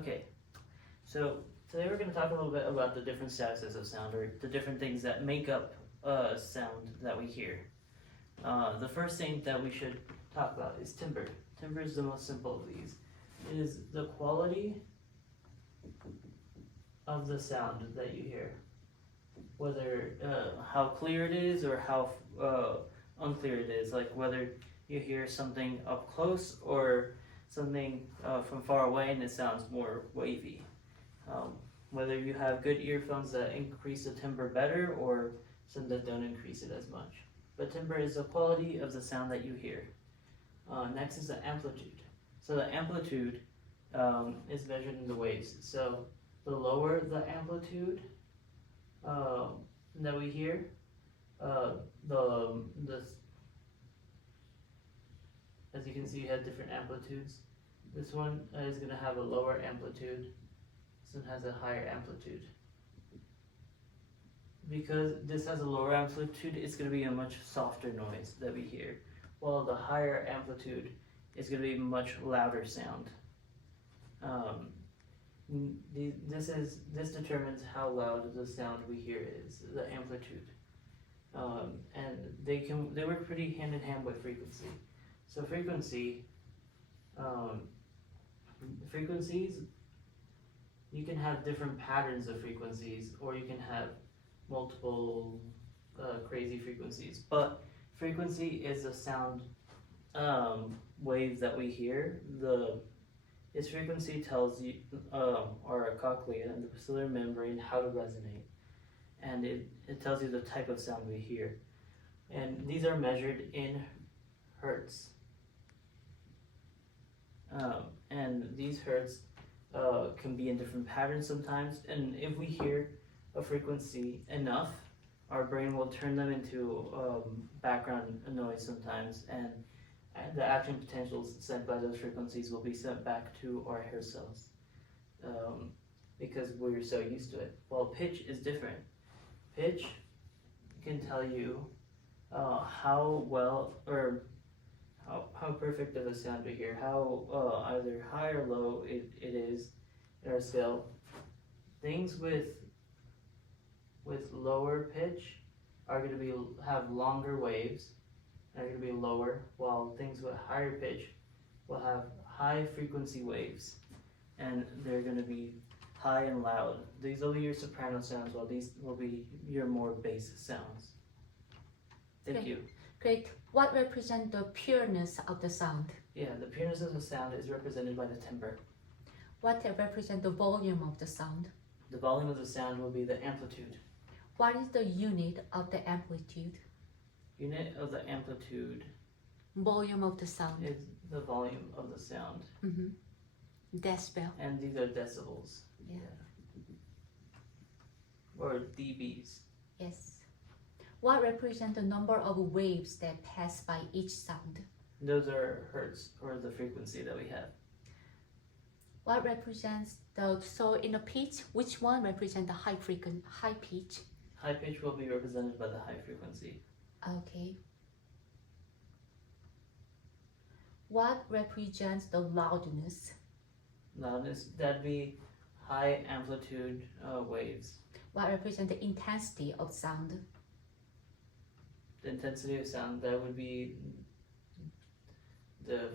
Okay, so today we're going to talk a little bit about the different statuses of sound, or the different things that make up sound that we hear. The first thing that we should talk about is timbre. Timbre is the most simple of these. It is the quality of the sound that you hear, whether how clear it is or how unclear it is, like whether you hear something up close or something from far away and it sounds more wavy. Whether you have good earphones that increase the timbre better or some that don't increase it as much. But timbre is the quality of the sound that you hear. Next is the amplitude. So the amplitude is measured in the waves. So the lower the amplitude that we hear, as you can see, you have different amplitudes. This one is going to have a lower amplitude. This one has a higher amplitude. Because this has a lower amplitude, it's going to be a much softer noise that we hear, while the higher amplitude is going to be much louder sound. This determines how loud the sound we hear is, the amplitude, and they work pretty hand in hand with frequency. So frequencies, you can have different patterns of frequencies, or you can have multiple crazy frequencies. But frequency is a sound waves that we hear. Its frequency tells you our cochlea and the basilar membrane how to resonate, and it tells you the type of sound we hear. And these are measured in hertz. And these hertz can be in different patterns sometimes, and if we hear a frequency enough, our brain will turn them into background noise sometimes, and the action potentials sent by those frequencies will be sent back to our hair cells because we're so used to it. While pitch is different. Pitch can tell you how well or how perfect of a sound to hear, how either high or low it is in our scale. Things with lower pitch are going to have longer waves and are going to be lower, while things with higher pitch will have high frequency waves and they're going to be high and loud. These will be your soprano sounds, while these will be your more bass sounds. Thank you. Great. What represents the pureness of the sound? Yeah, the pureness of the sound is represented by the timbre. What represents the volume of the sound? The volume of the sound will be the amplitude. What is the unit of the amplitude? Unit of the amplitude Volume of the sound. is the volume of the sound. Decibel. And these are decibels. Yeah. Or dBs. Yes. What represents the number of waves that pass by each sound? Those are hertz, or the frequency that we have. What represents so in a pitch, which one represents the high pitch? High pitch will be represented by the high frequency. Okay. What represents the loudness? Loudness, that'd be high amplitude waves. What represents the intensity of sound? The intensity of sound, that would be the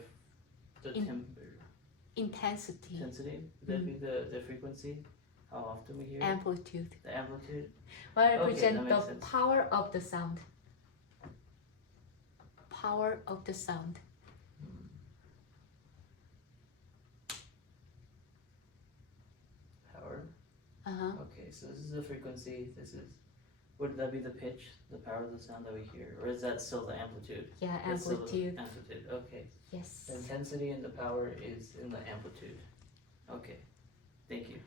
timbre. Intensity. That'd be the frequency, how often we hear it. Amplitude. The amplitude. What represents that makes the sense. power of the sound? Power of the sound. Power. Uh-huh. Okay, so this is the frequency. Would that be the pitch, the power of the sound that we hear? Or is that still the amplitude? Yeah, That's still the amplitude. amplitude, okay. Yes. The intensity and the power is in the amplitude. Okay, thank you.